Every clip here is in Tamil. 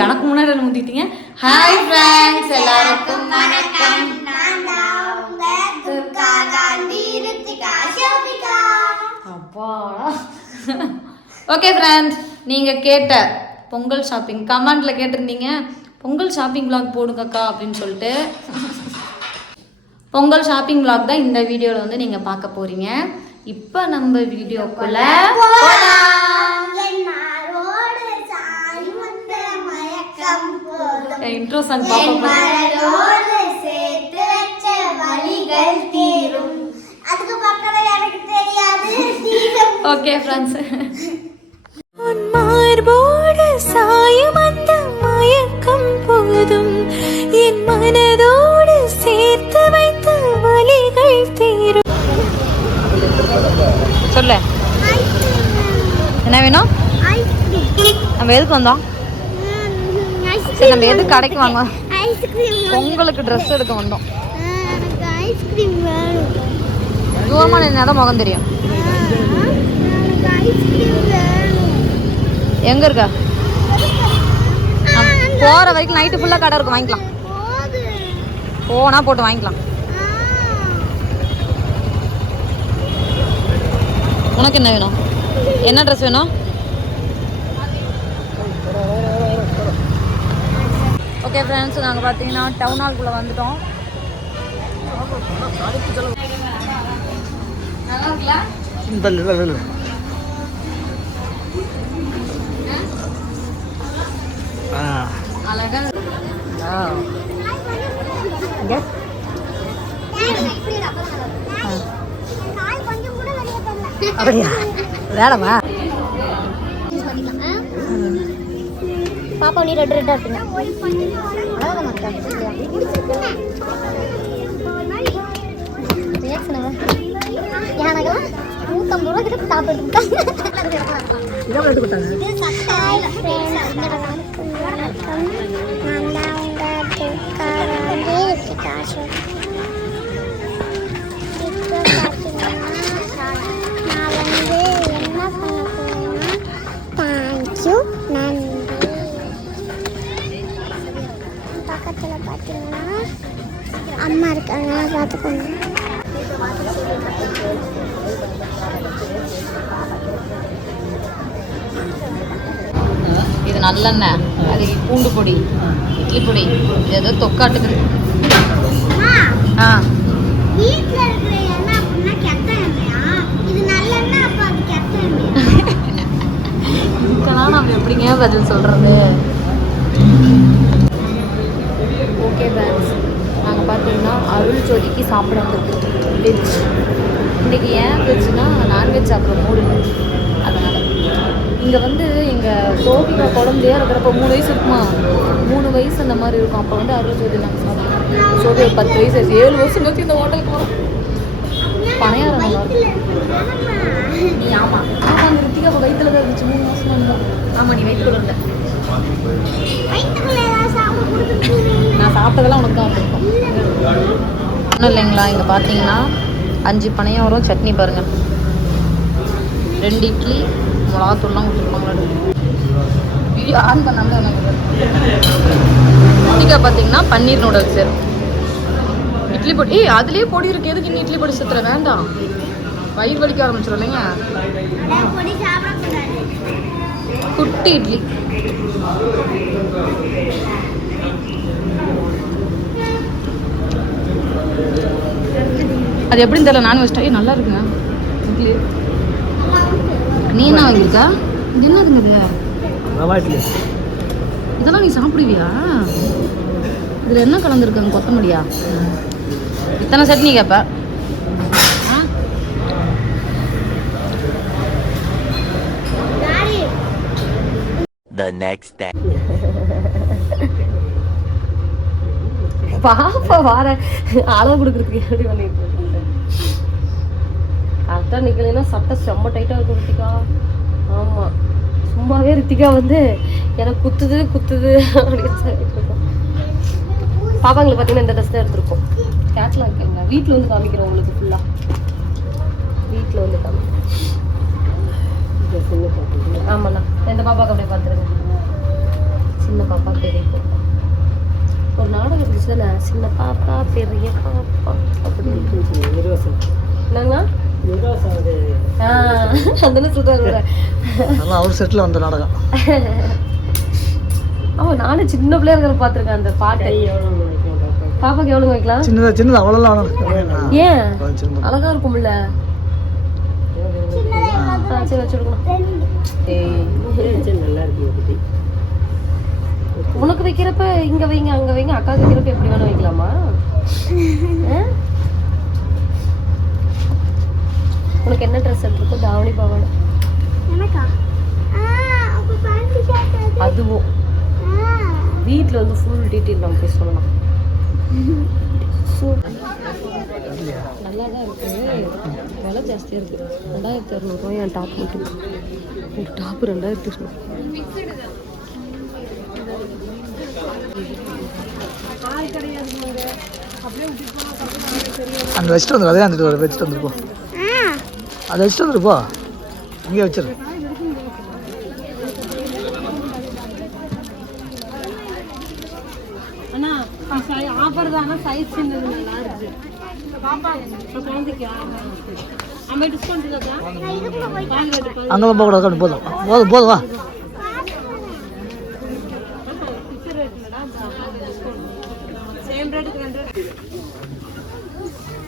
எனக்கு முன்னாடி முந்திட்டீங்க. ஹாய் ஃப்ரெண்ட்ஸ் எல்லாருக்கும் வணக்கம். ஓகே ஃப்ரெண்ட்ஸ் நீங்கள் கேட்ட பொங்கல் ஷாப்பிங் கமெண்ட்டில் கேட்டிருந்தீங்க பொங்கல் ஷாப்பிங் vlog போடுங்கக்கா அப்படின்னு சொல்லிட்டு. பொங்கல் ஷாப்பிங் vlog தான் இந்த வீடியோவில் வந்து நீங்கள் பார்க்க போகிறீங்க இப்போ நம்ம வீடியோக்குள்ள இன்ட்ரோ சாங் பார்ப்போம் அதுக்கு பக்கத்துல எனக்கு தெரியாது? ஓகே ஃப்ரெண்ட்ஸ் உன் மார்போடு சாயும் அந்த மயக்கம் போதும். என் மனதோடு சேர்த்து வைத்த வலிகள் தீரும். சொல்லு. என்ன வேணும்? நம்ம எதுக்கு வந்தோம்? சரி நம்ம எது கடைக்கு வாங்க? பொங்கலுக்கு ட்ரெஸ் எடுக்க வந்தோம். தூரமா நின்னா தான் முகம் தெரியும். எங்க இருக்க? போற வரைக்கும் நைட்டு ஃபுல்லா கடை இருக்கும் வாங்கிக்கலாம். போனா போட்டு வாங்கிக்கலாம். உனக்கு என்ன வேணும்? என்ன ட்ரெஸ் வேணும்? ஓகே ஃப்ரெண்ட்ஸ் நாங்கள் பார்த்தீங்கன்னா டவுன் ஹால்குள்ளே வந்துட்டோம். நல்லா இருக்குல்ல அழகா அப்படியா? வேடமா பாப்பா நீ ரெட் ரெட்டா இருக்குங்க. எனக்கெல்லாம் நூற்றம்பது ரூபா கிட்ட டாப் தேங்க்யூ பார்த்தீங்கன்னா அம்மா இருக்காங்க. பார்த்துக்கோங்க. இது நல்லெண்ணெய். அது பூண்டு பொடி இட்லி பொடி இது ஏதோ தொக்காட்டுக்குது ஆ இதுக்கெல்லாம் நம்ம எப்படிங்க பதில் சொல்கிறது அருள் ஜோதிக்கு சாப்பிட வந்திருக்கு வெஜ் இன்றைக்கி ஏன் வெஜ்னா நான்வெஜ் சாப்பிட்ற மூடு இல்லை. அதனால். இங்கே வந்து எங்கள் கோபிகா குழந்தையா இருக்கிறப்ப மூணு வயசு இருக்குமா? மூணு வயசு அந்த மாதிரி இருக்கும். அப்போ வந்து அருள் ஜோதி நாங்கள் சாப்பிடுவோம் ஜோதி ஒரு பத்து வயசு ஆச்சு ஏழு வருஷம் கழிச்சு இந்த ஹோட்டலுக்கு போகிறோம் பணையாரம் இருக்கும் நீ ஆமாம் ஆமாம் அந்த ரித்திகா அப்போ வயிற்றுல தான் இருந்துச்சு. மூணு மாதம் இருந்தோம் ஆமாம் நீ வயிற்றுல இருந்த. நான் சாப்பிட்டதெல்லாம் உனக்கு தான் வந்திருக்கும். ஒன்றும் இல்லைங்களா? இங்கே பார்த்தீங்கன்னா அஞ்சு பனையம் வரும் சட்னி பாருங்கள் ரெண்டு இட்லி மிளகாத்தூள்லாம் கொடுத்துருப்பாங்களா வீடியோ ஆன் பண்ணாமல் எனக்கு இட்லிக்கா பார்த்தீங்கன்னா பன்னீர் நூடுல்ஸ். இட்லி பொடி ஏய் அதுலேயே பொடி இருக்கு. எதுக்கு இன்னும் இட்லி பொடி சுத்துற வேண்டாம். வயிறு வலிக்க ஆரம்பிச்சிடும் இல்லைங்க. குட்டி இட்லி. அது எப்படின்னு தெரியல நான் வச்சிட்டா ஏய் நல்லா இருக்குங்க இட்லி. நீ என்ன வாங்கியிருக்கா? இது என்னதுங்க இது இதெல்லாம் நீ சாப்பிடுவியா? இதில் என்ன கலந்துருக்காங்க கொத்தமல்லியா? இத்தனை சட்னி கேட்ப the next day. பாப்பா வார அளவு கொடுக்குறதுக்கு எப்படி பண்ணிட்டு கரெக்டாக நிற்கலைன்னா சட்டை செம்ம டைட்டாக இருக்கும் ரித்திகா. ஆமாம் சும்மாவே ரித்திகா வந்து எனக்கு குத்துது குத்துது அப்படின்னு சொல்லிட்டு இருக்கோம். பார்த்தீங்கன்னா இந்த ட்ரெஸ் தான் எடுத்திருக்கோம். கேட்லாம் கேளுங்க வீட்டில் வந்து காமிக்கிறோம் உங்களுக்கு ஃபுல்லாக வீட்டில் வந்து காமிக்கிறோம். ஆமாண்ணா. எந்த பாப்பாவுக்கு அப்படியே பார்த்துருங்க சின்ன பாப்பா பெரிய பாப்பா. ஒரு நாடகம் இருந்துச்சு தானே சின்ன பாப்பா பெரிய பாப்பா அப்படின்னு என்னங்க ஆ அந்த சொல்றாரு அதெல்லாம் அவர் செட்டில் வந்த நாடகம். ஆமா நானும் சின்ன பிள்ளையா இருக்கிற பார்த்துருக்கேன் அந்த பாட்டை. பாப்பாக்கு எவ்வளவு வைக்கலாம்? அவ்வளோலாம் வேணாம். ஆ, ஏன்? கொஞ்சம் சின்னதா. அழகா இருக்கும்ல. சரி வச்சுருக்கணும். உனக்கு வைக்கிறப்ப இங்க வைங்க அங்க வைங்க அக்கா வைக்கிறப்ப எப்படி வேணும் வைக்கலாமா ஆ? உனக்கு என்ன ட்ரெஸ் எடுத்துருக்கோ தாவணி அது. அதுவும். ஆ. வீட்டில் வந்து ஃபுல் டீட்டெயில் நம்ம போய் சொல்லலாம். நல்லா தான் இருக்கு. விலை ஜாஸ்தியாக இருக்கு. ரெண்டாயிரத்தி இரநூறுவா என் டாப் மட்டும். ஒரு டாப் ரெண்டாயிரத்தி இரநூறு அங்கே வச்சுட்டு வந்து அதே வந்துட்டு வர வச்சுட்டு வந்துருப்போம் அதை வச்சுட்டு வந்துருப்போ இங்கே வச்சிரு ஆஃபர் தான் சைஸ் சின்னது நல்லா இருக்கு. அங்கெல்லாம் போகக்கூடாது அப்படி போதும். போதும் போதும் வா.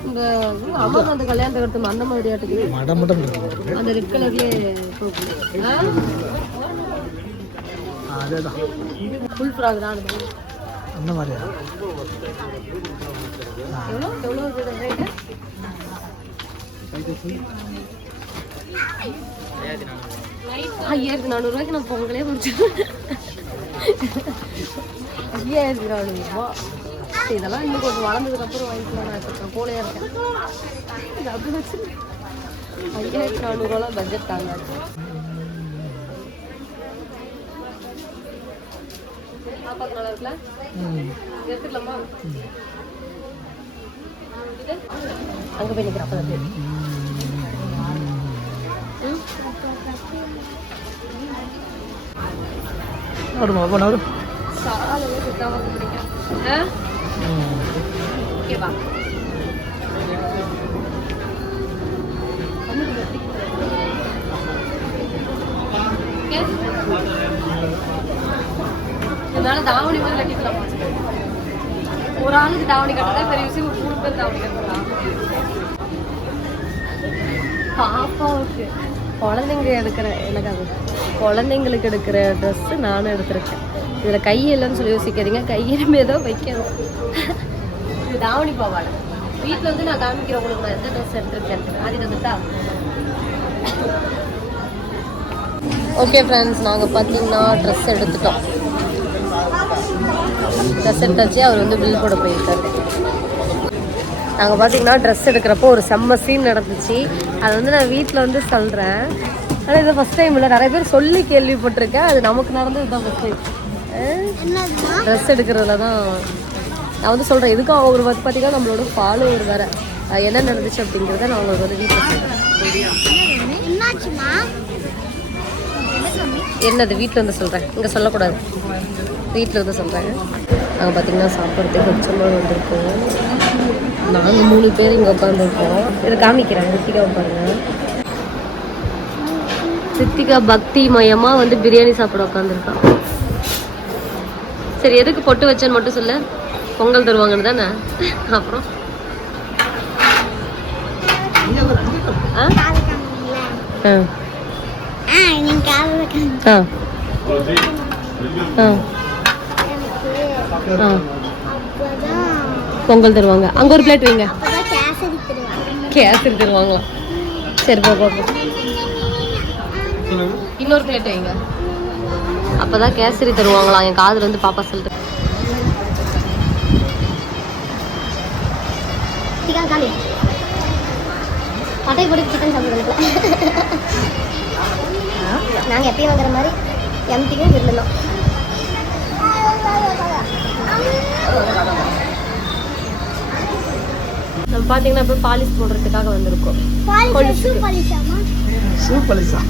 இந்த அம்மா அந்த கல்யாணத்துக்கு எடுத்து அந்த மாதிரி ஆட்டுக்கு மடம் அந்த ரெட் கலர்லயே ஃபுல் ஃப்ராக் தான் அது? அந்த மாதிரியா? எவ்வளோ? எவ்வளோ ரேட்டு ஐயாயிரத்தி நானூறுரூவாய்க்கு நான் பொங்கலே முடிச்சேன் ஐயாயிரத்தி நானூறுரூவா இதெல்லாம் இன்னும் கொஞ்சம் வளர்ந்ததுக்கப்புறம் வாங்கிக்கலாம் நான் இருக்கேன் போலையா இருக்கேன். அப்படி வச்சு ஐயாயிரத்தி நானூறுரூவாலாம் பட்ஜெட் நல்லா இருக்குல்ல? எடுத்துக்கலாமா? இது? அங்க போய்? நடுமா அப்போ நடு சாலவே சுத்தமா பிடிக்கும். ஆ? ஓகேவா? ஓகே? இதனால தாவணி மாதிரி கட்டிக்கலாம் ஒரு ஆளுக்கு தாவணி கட்டுறதா பெரிய விஷயம் ஒரு மூணு பேர் தாவணி கட்டலாம் பாப்பாவுக்கு குழந்தைங்க எடுக்கிற எனக்கு அது குழந்தைங்களுக்கு எடுக்கிற ட்ரெஸ்ஸு நானும் எடுத்திருக்கேன் இதில் கை இல்லைன்னு சொல்லி யோசிக்காதீங்க. கையிலுமே தான் வைக்கணும். இது தாவணி பாவாடை. வீட்டில் வந்து நான் காமிக்கிறேன் உங்களுக்கு. நான் எந்த ட்ரெஸ் எடுத்திருக்கேன் அது வந்துட்டா? ஓகே ஃப்ரெண்ட்ஸ் நாங்கள் பார்த்தீங்கன்னா ட்ரெஸ் எடுத்துட்டோம். ட்ரெஸ் எடுத்தாச்சு. அவர் வந்து பில் போட போயிருக்காரு. நாங்கள் பார்த்தீங்கன்னா ட்ரெஸ் எடுக்கிறப்போ ஒரு செம்ம சீன் நடந்துச்சு. அது வந்து நான் வீட்டில் வந்து சொல்கிறேன் ஆனால் இது ஃபஸ்ட் டைம் இல்லை. நிறைய பேர் சொல்லி கேள்விப்பட்டிருக்கேன். அது நமக்கு நடந்தது தான் ஃபஸ்ட் டைம் ட்ரெஸ் எடுக்கிறதுல தான் நான் வந்து சொல்கிறேன் எதுக்கும் அவர் வந்து பார்த்தீங்கன்னா நம்மளோட ஃபாலோவர் வேறு. என்ன நடந்துச்சு அப்படிங்கிறத நான் உங்களுக்கு வந்து வீட்டில் சொல்கிறேன் என்னது வீட்டில் வந்து சொல்கிறேன் இங்கே சொல்லக்கூடாது. வீட்டில் வந்து சொல்கிறேன் நாங்கள் பார்த்தீங்கன்னா சாப்பிட்றதுக்கு கொஞ்சமாக வந்திருக்கோம் நாங்கள் மூணு பேர் இங்கே உட்காந்துருக்கோம் இதை காமிக்கிறேன். ரித்திகாவை பாருங்கள் ரித்திகா பக்தி மயமாக வந்து பிரியாணி சாப்பிட உட்காந்துருக்கான் சரி எதுக்கு பொட்டு வச்சேன்னு மட்டும் சொல்லு. பொங்கல் தருவாங்கன்னு தானே. அப்புறம்? பொங்கல் தருவாங்க. அங்கே ஒரு பிளேட் வைங்க. கேசரி தருவாங்க. கேசரி தருவாங்களா சரி போ இன்னொரு பிளேட் வைங்க. அப்பதான் கேசரி தருவாங்களாம் என் காதுல இருந்து பாப்பா சொல்லிட்டு காமி பட்டை போட்டு சிக்கன் சாப்பிடுறதுல நாங்கள் எப்பயும் வாங்குற மாதிரி எம்டிக்கும் இருந்தோம் நம்ம பார்த்தீங்கன்னா இப்போ பாலிஷ் போடுறதுக்காக வந்திருக்கோம். ஷூ பலிசா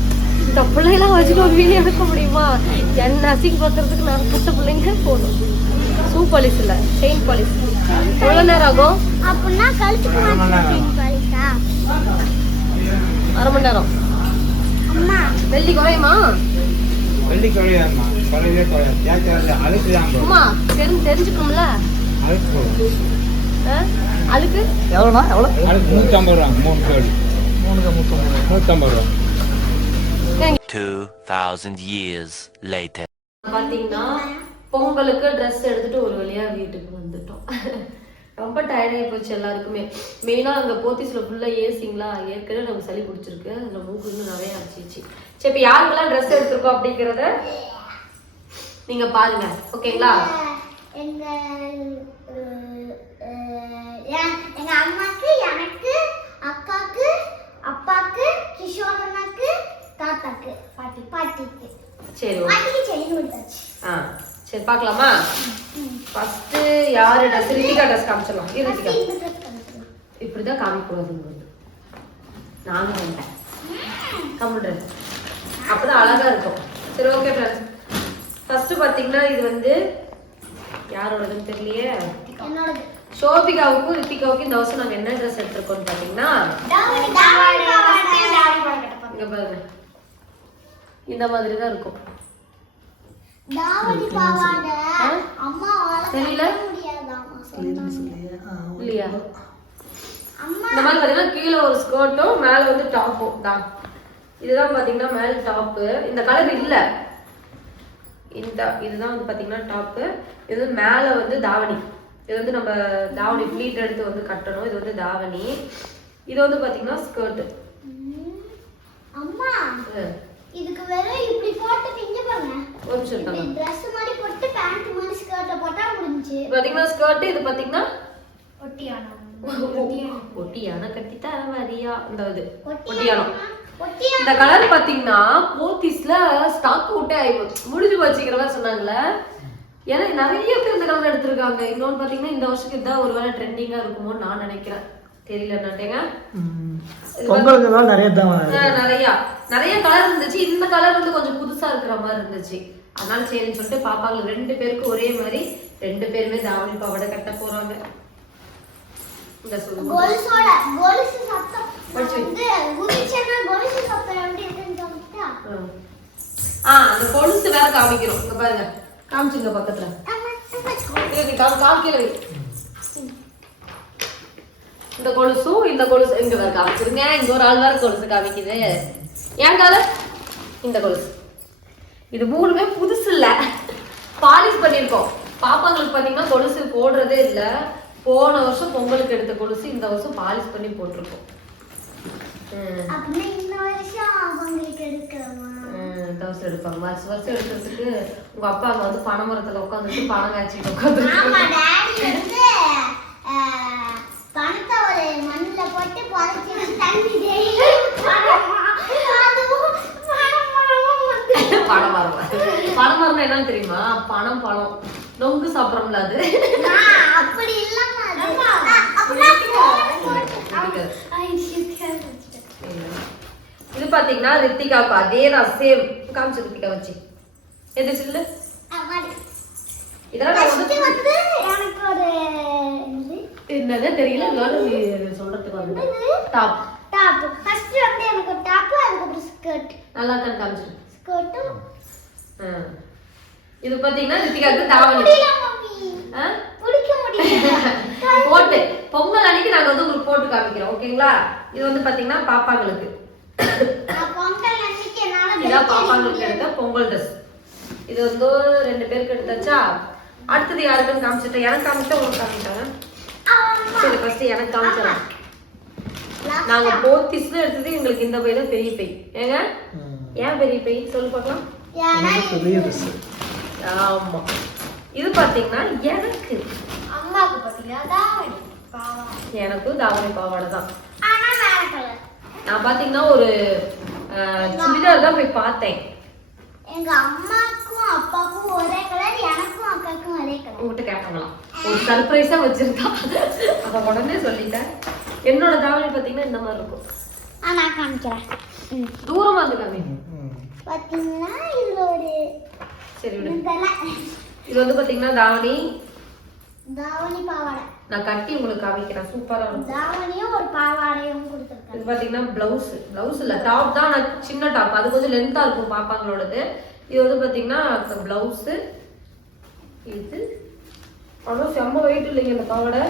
இந்த பிள்ளைலாம் வச்சுட்டு ஒரு வீடியோ எடுக்க முடியுமா? என்ன அசிங்க பார்க்கறதுக்கு நான் பத்த பிள்ளைங்க போதும். ஷூ பாலிஸ் இல்லை செயின் பாலிஸ் எவ்வளோ நேரம் ஆகும்? அப்படின்னா அரை மணி நேரம். அம்மா. வெள்ளி குறையுமா? வெள்ளி குறையாதுமா குறையவே குறையாது. அழுக்கு தான் அம்மா தெரிஞ்சு தெரிஞ்சுக்கணும்ல? அழுக்கு? அழுக்கு? எவ்வளோண்ணா? எவ்வளோ? அழுக்கு நூற்றம்பது ரூபா. மூணு கோடி மூணுக்கு முப்பது நூற்றம்பது ரூபா. 2,000 years later. பார்த்தீங்கன்னா பொங்கலுக்கு ட்ரெஸ் எடுத்துட்டு ஒரு வழியா வீட்டுக்கு வந்துட்டோம். ரொம்ப டயர்டாகி போச்சு எல்லாருக்குமே. மெயினாக அங்கே போத்தீஸில் ஃபுல்லாக ஏசிங்களா ஏற்கனவே நமக்கு சளி பிடிச்சிருக்கு. அதில் மூக்கு இன்னும் நிறைய அடிச்சிச்சு சரி இப்போ யாருக்கெல்லாம் ட்ரெஸ் எடுத்திருக்கோம் அப்படிங்கிறத நீங்கள் பாருங்க. ஓகேங்களா? எங்க அம்மாக்கு எனக்கு அக்காக்கு அப்பாக்கு கிஷோர் அண்ணாக்கு தாத்தாக்கு பாட்டி பாட்டிக்கு. சரி பாட்டிக்கு செடி கொடுத்தாச்சு. ஆ சரி பார்க்கலாமா? ஃபஸ்ட்டு யார் ட்ரெஸ் ரித்திகா ட்ரெஸ் காமிச்சிடலாம். இரு ரித்திகா. இப்படி தான் காமிக்கூடாதுங்கிறது நானும் வேண்டேன் கம்முடுறேன் அப்போ தான் அழகாக இருக்கும். சரி ஓகே ஃப்ரெண்ட்ஸ் ஃபஸ்ட்டு பார்த்தீங்கன்னா இது வந்து யாரோடதுன்னு தெரியலையே? என்னோடது. ஷோபிகாவுக்கும் ரித்திகாவுக்கும் இந்த வருஷம் நாங்கள் என்ன ட்ரெஸ் எடுத்திருக்கோம்னு பார்த்தீங்கன்னா இங்கே பாருங்க. இந்த மாதிரி தான் இருக்கும் தெரியல? இல்லையா? அம்மா இந்த மாதிரி பார்த்தீங்கன்னா கீழே ஒரு ஸ்கர்ட்டும் மேலே வந்து டாப்பும் தான் இதுதான் பார்த்தீங்கன்னா மேலே டாப்பு இந்த கலர் இல்லை. இந்த இதுதான் வந்து பார்த்தீங்கன்னா டாப்பு இது வந்து மேலே வந்து தாவணி. இது வந்து நம்ம தாவணி ஃப்ளீட் எடுத்து வந்து கட்டணும். இது வந்து தாவணி. இது வந்து பார்த்தீங்கன்னா ஸ்கர்ட்டு. அம்மா இதுக்கு வெறும் இப்படி போட்டு இங்க பாருங்க ஒரு நிமிஷம் இப்படி இருக்காங்க Dress மாதிரி போட்டு பேண்ட் மாதிரி ஸ்கர்ட்ட போட்டா முடிஞ்சு. பார்த்தீங்கன்னா ஸ்கர்ட்டு இது பார்த்தீங்கன்னா ஒட்டியானம் ஒட்டியான கட்டி தர வரியா? இந்த இது. ஒட்டியானம் இந்த கலர் பாத்தீங்கன்னா போத்தீஸ்ல ஸ்டாக் அவுட்டே ஆகி முடிஞ்சு போச்சுக்கிற மாதிரி சொன்னாங்கல்ல? ஏன்னா நிறைய பேர் இந்த கலர் எடுத்திருக்காங்க. இன்னொன்று பாத்தீங்கன்னா இந்த வருஷத்துக்கு இதான் ஒருவேளை ட்ரெண்டிங்கா இருக்குமோன்னு நான் நினைக்கிறேன். தெரியல என்னட்டேங்க பொங்கலுக்கு தான் நிறைய தான் ஆஹ் நிறைய. நிறைய கலர் இருந்துச்சு. இந்த கலர் வந்து கொஞ்சம் புதுசா இருக்கிற மாதிரி இருந்துச்சு. அதனால சரின்னு சொல்லிட்டு பாப்பாங்க ரெண்டு பேருக்கு ஒரே மாதிரி ரெண்டு பேருமே தாவணி பாவாடை கட்ட போறாங்க. இந்த சொல்லுங்க. சத்தம். வந்து சத்தம் எப்படி இருக்குன்னு சொல்லிட்டா ஆ. அந்த கொலுசு வேற காமிக்கிறோம். இங்க பாருங்க. காமிச்சுங்க பக்கத்துல. காமிக்கல. இந்த கொலுசும் இந்த கொலுசு இங்க வேற காமிச்சிருங்க. இங்க ஒரு ஆள் வேற கொலுசு காமிக்குது. ஏன் கால இந்த கொலுசு. இது மூணுமே புதுசு இல்ல. பாலிஷ் பண்ணியிருக்கோம். பாப்பாங்களுக்கு பாத்தீங்கன்னா கொலுசு போடுறதே இல்ல. போன வருஷம் பொங்கலுக்கு எடுத்த கொலுசு இந்த வருஷம் பாலிஷ் பண்ணி போட்டிருக்கோம். தவசம் எடுப்பாங்க. வருஷம் வருஷம் எடுக்கிறதுக்கு உங்க அப்பா அங்க வந்து பனை மரத்துல உட்காந்துட்டு பணம் காய்ச்சிட்டு உட்காந்து ஆமா டாடி வந்து அஹ், பணத்தை ஒரு மண்ணுல போட்டு புதைச்சி தண்ணி டெய்லி ஊத்துவாராமா. அதுவும் பணம் பணமும் வந்து பணம் மரம் பணம் என்னன்னு தெரியுமா பணம் பழம் நொங்கு சாப்பிட்றோம்ல அது அப்படி. இது பாத்தீங்கன்னா ரித்திகாவுக்கு அதே தான் சேம் காமிச்சு ரித்திகா வச்சு எது சில்லு அம்மாடி. இதெல்லாம் நான் First வந்து வந்து எனக்கு ஒரு என்னது? என்னன்னே தெரியல நீ சொல்றதுக்கு வந்து டாப் top. First வந்து எனக்கு skirt. நல்லா இருக்கான்னு காமிச்சிரு skirt உம் ஆ. இது பாத்தீங்கன்னா ரித்திகாவுக்கு தாவணி முடியல மம்மி. ஆ? பிடிக்க முடியல. போட்டு. பொங்கல் அன்னைக்கு நாங்க வந்து உங்களுக்கு போட்டு காமிக்கிறோம் ஓகேங்களா? இது வந்து பாத்தீங்கன்னா பாப்பாங்களுக்கு. இதான் பாப்பாங்களுக்கு எடுத்த பொங்கல் ட்ரெஸ் இது வந்து ரெண்டு பேருக்கு எடுத்தாச்சா? அடுத்தது யாருக்குன்னு காமிச்சிட்டேன் எனக்கு காமிச்சா உங்களுக்கு காமிச்சாங்க. சரி ஃபர்ஸ்ட் எனக்கு காமிச்சிடலாம் நாங்க. போத்திஸ்ல எடுத்தது எங்களுக்கு இந்த பை தான் பெரிய பை. ஏங்க? ஏன் பெரிய பை சொல்லு பார்க்கலாம். ஆமா. இது பாத்தீங்கன்னா எனக்கு. அம்மாவுக்கு பாத்தீங்களா தாவணி எனக்கும் தாவணி பாவாடை தான். நான் பாத்தீங்கன்னா ஒரு சுடிதார் தான் போய் பார்த்தேன். எங்க அம்மாக்கும் அப்பாவுக்கும் ஒரே கலர் எனக்கும் அக்காவுக்கும் ஒரே கலர் உங்ககிட்ட கேட்டாங்களாம் ஒரு சர்ப்ரைஸா வச்சிருந்தா. அத உடனே சொல்லிட்டேன். என்னோட தாவணி பாத்தீங்கன்னா இந்த மாதிரி இருக்கும். நான் காமிக்கிறேன். தூரமா இருந்து காமி இதுல ஒரு சரி இது வந்து பாத்தீங்கன்னா தாவணி. தாவணி பாவாடை. நான் கட்டி உங்களுக்கு காமிக்கிறேன். சூப்பரா இருக்கும். தாவணியும் ஒரு பாவாடையும் கொடுத்துருக்காங்க. இது பாத்தீங்கன்னா பிளவுஸ் பிளவுஸ் இல்ல டாப் தான். ஆனா சின்ன டாப் அது கொஞ்சம் லென்த்தா இருக்கும் பாப்பாங்களோடது. இது வந்து பாத்தீங்கன்னா பிளவுஸ் இது. ஆனா செம்ம வெயிட் இல்லைங்க இந்த பாவாடை.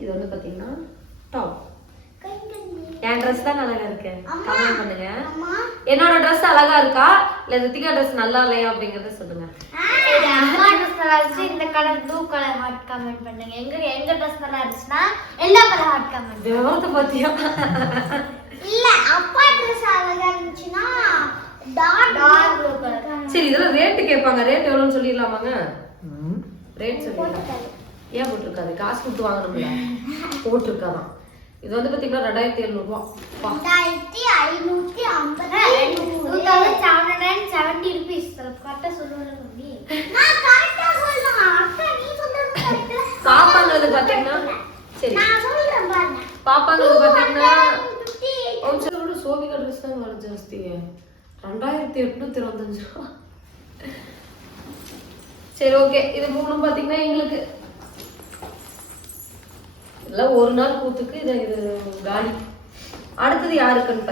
இது வந்து பாத்தீங்கன்னா டாப் என் ட்ரெஸ் தான் அழகா இருக்கு. அம்மா. கமெண்ட் பண்ணுங்க. அம்மா. என்னோட ட்ரெஸ் அழகா இருக்கா? இல்ல ரித்திகா ட்ரெஸ் நல்லா இல்லையா அப்படிங்கறத சொல்லுங்க. அம்மா ட்ரெஸ் நல்லா இருந்துச்சு. இந்த colour blue colour hot comment பண்ணுங்க. எங்க எங்க ட்ரெஸ் நல்லா இருந்துச்சுன்னா எல்லோ கலர் ஹாட் கமெண்ட் விவரத்தை பாத்தியா இல்ல அப்பா ட்ரெஸ் அழகா இருந்துச்சுன்னா டார்க் டார்க் ப்ளூ கலர் சரி இதெல்லாம் ரேட்டு கேட்பாங்க. ரேட் எவ்வளோன்னு சொல்லிடலாமாங்க? ரேட் சொல்லிடலாம். ஏன் போட்டிருக்காது? காசு கொடுத்து வாங்கணும்ல. போட்டிருக்காதான். இது வந்து பாத்தீங்கன்னா ரெண்டாயிரத்தி எழுநூறுபா ரெண்டாயிரத்தி ஐநூத்தி ஐம்பத்தி two thousand seven hundred seventy rupees கரெக்டா சொல்லுவேன் மம்மி நான் கரெக்டா சொல்லுவேன் அக்கா நீ சொல்றது கரெக்டா பாப்பாங்களுக்கு பாத்தீங்கன்னா சரி. பாத்தீங்கன்னா 258 ஒரு சோபிகா ட்ரெஸ் தான் வர ஜாஸ்தி. ரெண்டாயிரத்தி எட்நூத்தி இருபத்தஞ்சு ரூபா. சரி ஓகே இது மூணும் பாத்தீங்கன்னா எங்களுக்கு இதெல்லாம் ஒரு நாள் கூத்துக்கு இது இது காலி. அடுத்தது யாருக்குன்னு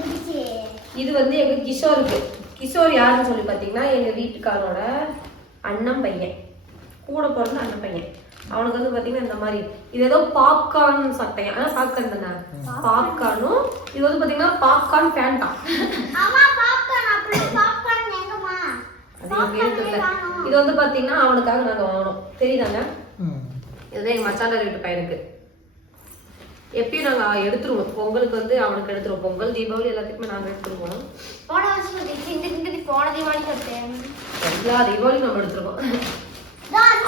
குதிச்சு இது வந்து எங்க கிஷோருக்கு. கிஷோர் யாருன்னு சொல்லி பாத்தீங்கன்னா எங்க வீட்டுக்காரோட அண்ணன் பையன். கூட பிறந்த அண்ணன் பையன். அவனுக்கு வந்து பாத்தீங்கன்னா இந்த மாதிரி இது ஏதோ பாப்கார்ன் சட்டையா? ஆ பாப்கார்ன் தானே? பாப்கார்னும் இது வந்து பாத்தீங்கன்னா பாப்கார்ன் ஃபேண்டா இது வந்து பாத்தீங்கன்னா அவனுக்காக நாங்க வாங்கினோம். தெரியுதாங்க? இதுதான் எங்க மச்சாண்டார் வீட்டு பையனுக்கு எப்பயும் நாங்க எடுத்துருவோம். பொங்கலுக்கு வந்து அவனுக்கு எடுத்துருவோம். பொங்கல் தீபாவளி எல்லாத்துக்குமே நாங்க எடுத்துருவோம். போன வருஷம் இந்த போன தீபாவளி எல்லா தீபாவளியும் நம்ம எடுத்துருவோம்.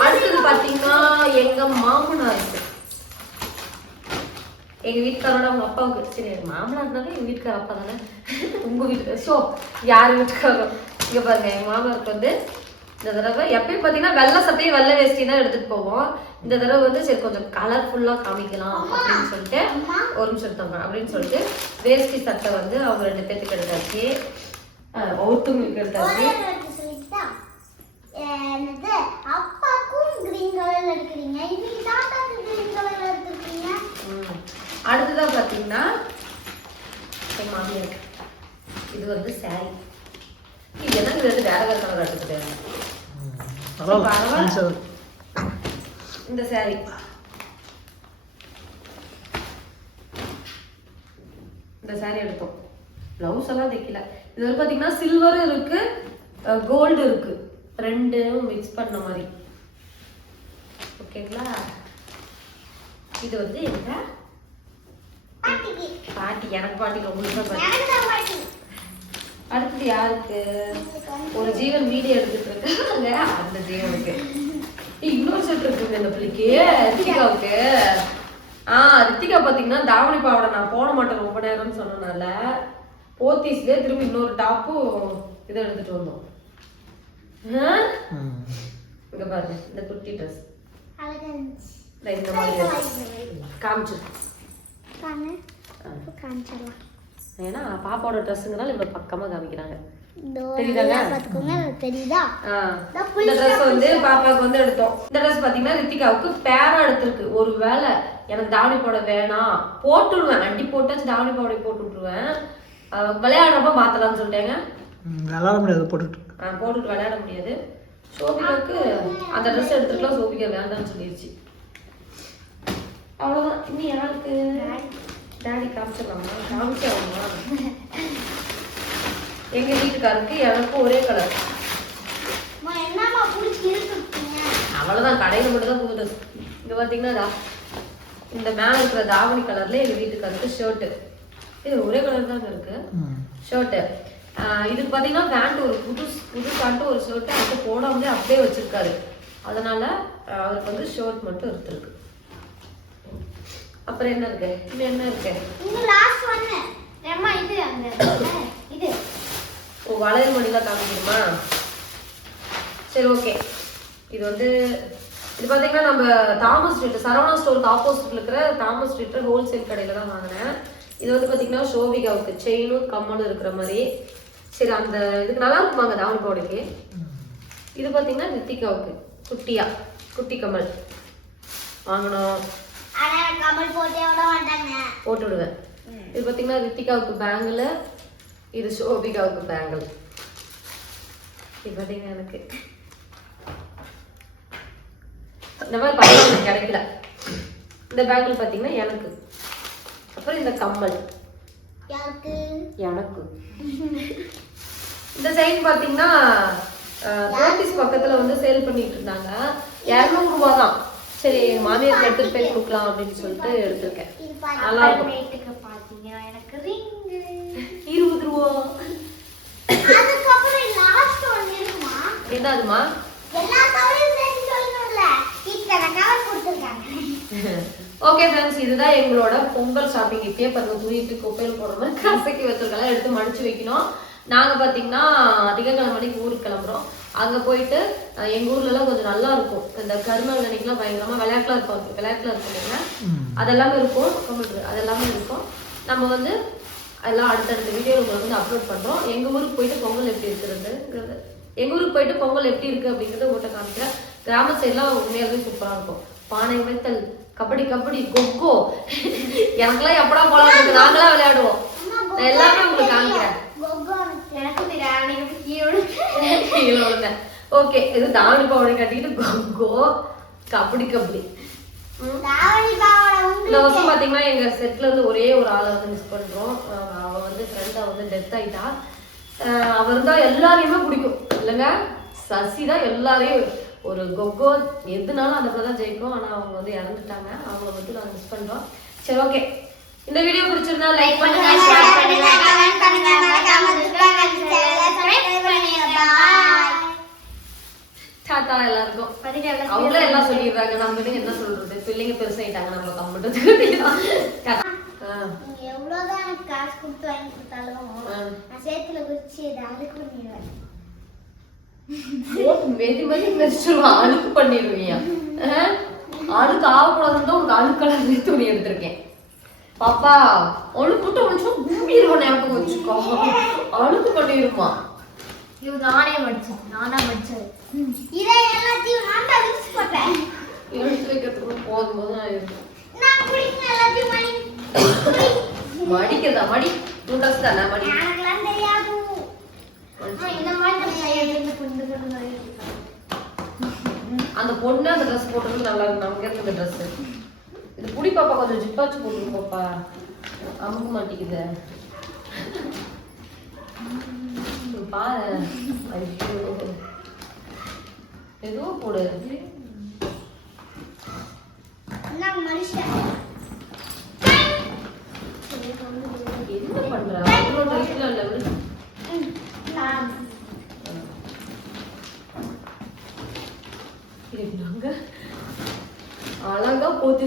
அடுத்தது பாத்தீங்கன்னா எங்க மாமனாருக்கு எங்க வீட்டுக்காரோட அவங்க அப்பாவுக்கு. சரி எங்க மாமனார்னாலே எங்க வீட்டுக்கார அப்பா தானே. உங்க வீட்டு ஸோ யார் வீட்டுக்காரோ? இங்க பாருங்க எங்க மாமனாருக்கு வந்து இந்த தடவை எப்பயும் பாத்தீங்கன்னா வெள்ளை சட்டையும் வெள்ளை வேஷ்டி தான் எடுத்துட்டு போவோம். இந்த தடவை வந்து சரி கொஞ்சம் கலர்ஃபுல்லா காமிக்கலாம் அப்படின்னு சொல்லிட்டு ஒரு நிமிஷம் எடுத்தாங்க அப்படின்னு சொல்லிட்டு வேஷ்டி சட்டை வந்து அவங்க ரெண்டு பேத்துக்கு எடுத்தாச்சு. ஒருத்தவங்களுக்கு எடுத்தாச்சு. அப்பாக்கும் கிரீன் கலர்ல எடுக்கிறீங்க. இன்னைக்கு தாத்தாக்கு கிரீன் கலர்ல எடுத்துருக்கீங்க? ம். அடுத்ததா பாத்தீங்கன்னா என் மாமியார் இது வந்து saree. இது எனக்கு வேற வேற கலர் எடுத்துட்டேன் பரவாயில்ல இந்த saree. இந்த saree எடுத்தோம். ப்ளவுஸ் எல்லாம் தைக்கல. இது வந்து பாத்தீங்கன்னா சில்வரும் இருக்கு கோல்டு இருக்கு. ரெண்டும் மிக்ஸ் பண்ண மாதிரி. ஓகேங்களா இது வந்து எங்க? பாட்டிக்கு. பாட்டி எனக்கு பாட்டி. தான் பாட்டி. அடுத்தது யாருக்கு? ஒரு ஜீவன் வீடியோ எடுத்துட்டு இருக்காங்க அந்த ஜீவனுக்கு. இன்னொரு செட் இருக்குங்க இந்த பிள்ளைக்கு. ரித்திகாவுக்கு. ஆ ரித்திகா பாத்தீங்கன்னா தாவணி பாவாடை நான் போட மாட்டேன் ரொம்ப நேரம்னு சொன்னனால போத்தீஸ்லயே திரும்பி இன்னொரு டாப்பும் இதை எடுத்துட்டு வந்தோம்? இங்க பாருங்க இந்த குட்டி ட்ரெஸ் இந்த மாதிரி காமிச்சு காணு காமிச்சிடலாம். ஏன்னா பாப்பாவோட ட்ரெஸ்ஸுங்கிறனால இவ்வளவு பக்கமா காமிக்கிறாங்க. இந்த தெரியுதா? ட்ரெஸ் வந்து பாப்பாவுக்கு வந்து எடுத்தோம். இந்த ட்ரெஸ் பாத்தீங்கன்னா ரித்திகாவுக்கு பேரா எடுத்திருக்கு. ஒரு வேளை எனக்கு தாவணி போட வேணாம். போட்டுடுவேன். அடி போட்டாச்சு தாவணி பாவடை போட்டு விட்டுருவேன் விளையாடுறப்ப மாத்தலாம்னு சொல்லிட்டேங்க. விளாட முடியாது போட்டுட்டு. போட்டுட்டு விளையாட முடியாது. சோபிகாவுக்கு அந்த ட்ரெஸ் எடுத்துக்கலாம் சோபிகா வேண்டாம்னு சொல்லிடுச்சு அவ்வளவுதான். இன்னும் யாருக்கு? டாடி காமிச்சிடலாமா? காமிச்சாமா எங்க வீட்டுக்காருக்கு எனக்கும் ஒரே கலர் அவ்வளவுதான் கடையில மட்டும் தான் ட்ரெஸ் இங்க பாத்தீங்கன்னா இதா, இந்த மேல இருக்கிற தாவணி கலர்ல எங்க வீட்டுக்காருக்கு ஷர்ட் இது ஒரே கலர் தாங்க இருக்கு. ஷர்ட் இதுக்கு பாத்தீங்கன்னா பேண்ட் ஒரு புது புது பேண்ட் ஒரு ஷர்ட் அப்போ போடாமலே அப்படியே வச்சிருக்காரு. அதனால அவருக்கு வந்து ஷர்ட் மட்டும் எடுத்திருக்கு. அப்புறம் என்ன இருக்கு? இன்னும் என்ன இருக்கு? இந்த லாஸ்ட் ஒன்னு அம்மா இது அந்த இது. ஓ வளையல் மணிலாம் காமிக்கணுமா? சரி ஓகே இது வந்து இது பார்த்தீங்கன்னா நம்ம தாமஸ் ஸ்ட்ரீட் சரவணா ஸ்டோருக்கு ஆப்போசிட்ல இருக்கிற தாமஸ் ஸ்ட்ரீட்ல ஹோல்சேல் கடையில தான் வாங்கினேன். இது வந்து பார்த்தீங்கன்னா ஷோபிகாவுக்கு செயினும் கம்மலும் இருக்கிற மாதிரி. சரி அந்த இதுக்கு நல்லா இருக்குமாங்க தாவணி போடுக்கு இது பார்த்தீங்கன்னா ரித்திகாவுக்கு குட்டியா குட்டி கமல் கமல் போட்டே விடுவேன் இது பார்த்தீங்கன்னா ரித்திகாவுக்கு பேங்கிள் இது ஷோபிகாவுக்கு பேங்கிள் இது பார்த்தீங்கன்னா எனக்கு. இந்த மாதிரி எனக்கு கிடைக்கல. இந்த பேங்கிள் பார்த்தீங்கன்னா எனக்கு. அப்புறம் இந்த கம்மல். எனக்கு. இந்த செயின் பார்த்தீங்கன்னா போத்தீஸ் பக்கத்துல வந்து சேல் பண்ணிட்டு இருந்தாங்க. இரநூறுவா தான் சரி மாமியாருக்கு எடுத்துட்டு போய் கொடுக்கலாம் அப்படின்னு சொல்லிட்டு எடுத்திருக்கேன். நல்லா இருக்கும். இருபது ரூபா. என்னதுமா? ஓகே ஃப்ரெண்ட்ஸ் இதுதான் எங்களோட பொங்கல் ஷாப்பிங் இப்பயே பாருங்க துணிட்டு குப்பையில் போடுறோம் கசக்கி வச்சிருக்கலாம் எடுத்து மடிச்சு வைக்கணும். நாங்க பாத்தீங்கன்னா திங்கக்கிழமை மணிக்கு ஊருக்கு கிளம்புறோம். அங்க போயிட்டு அஹ், எங்க ஊர்ல எல்லாம் கொஞ்சம் நல்லா இருக்கும் இந்த கருமல் அன்னைக்கெல்லாம் பயங்கரமா விளையாட்டுல இருக்கும் விளையாட்டுல இருக்கும் இல்லைங்க அதெல்லாமே இருக்கும். கம்ப்யூட்டர் அதெல்லாமே இருக்கும். நம்ம வந்து எல்லாம் அடுத்தடுத்த வீடியோ உங்களுக்கு வந்து அப்லோட் பண்றோம். எங்க ஊருக்கு போயிட்டு பொங்கல் எப்படி இருக்கிறதுங்கிறது எங்க ஊருக்கு போயிட்டு பொங்கல் எப்படி இருக்கு அப்படிங்கறத உங்கள்கிட்ட காமிக்கிறேன். கிராம சைட்லாம் உண்மையாகவே சூப்பரா இருக்கும். பானை வைத்தல் கபடி கபடி கொக்கோ எனக்கெல்லாம் எப்படா போலாம்? இருக்கு நாங்களா விளையாடுவோம். நான் எல்லாமே உங்களுக்கு காமிக்கிறேன். எனக்கு தெரியாது ஓகே இது தாவணி பாவடை கட்டிக்கிட்டு கொக்கோ கபடி கபடி. இந்த வருஷம் பாத்தீங்கன்னா எங்க செட்ல இருந்து ஒரே ஒரு ஆளை வந்து மிஸ் பண்றோம். அஹ் அவ வந்து ஃப்ரெண்டா வந்து டெத் ஆயிட்டா. அஹ் அவர் தான் எல்லாரையுமே பிடிக்கும். இல்லைங்க? சசி தான் எல்லாரையும் ஒரு கொக்கோ எதுனாலும் அந்த தான் ஜெயிக்கும். ஆனா அவங்க வந்து இறந்துட்டாங்க. அவங்கள மட்டும் நாங்க மிஸ் பண்றோம். சரி ஓகே இந்த வீடியோ பிடிச்சிருந்தா லைக் ஷேர் கமெண்ட் பண்ணுங்க டாட்டா எல்லாருக்கும். அவங்களே எல்லாம் சொல்லிடுறாங்க. நம்ம என்ன சொல்றது? பிள்ளைங்க பெருசாயிட்டாங்க. நம்ம கம்மிட்டு நீங்க எவ்வளவுதான் எனக்கு காசு கொடுத்து வாங்கி கொடுத்தாலும். நான் சேத்துல குச்சி ஏதாவது பண்ணிடுவேன். மெதி மெதி மெதிச்சிருவான். அழுக்கு பண்ணிடுவியா? அழுக்கு ஆகக்கூடாதுன்னு தான் உனக்கு அழுக்கு கலர் துணி எடுத்திருக்கேன். பாப்பா அழுக்கு விட்டு முடிச்சா பூமியில் ஞாபகம் வச்சுக்கோ. அழுக்கு பண்ணிடுமா? இது நானே படிச்சேன் நானா படிச்சது இதை எல்லாத்தையும் தான் மிக்ஸ் போட்டேன் எடுத்து வைக்கிறதுக்கு போதும் போது நான் குடிக்க எல்லாத்தையும் மணி. மடிக்கிறதா மடி. ட்ரெஸ் தானே மடி? எனக்குலாம் தெரியாது. இந்த மாதிரி நம்ம. அந்த பொண்ணு அந்த ட்ரெஸ் போட்டது நல்லா இருக்கு. நமக்கு இருக்கு இந்த ட்ரெஸ் இது புடி பாப்பா கொஞ்சம் ஜிப்பாச்சு போட்டுரு பாப்பா. அமுக்க மாட்டேங்குது பாரு. ஐயோ. எதுவும் போடு. மனுஷன். என்ன பண்ற? அவ்வளோ ட்ரெஸ்ல இல்லை இது போத்தி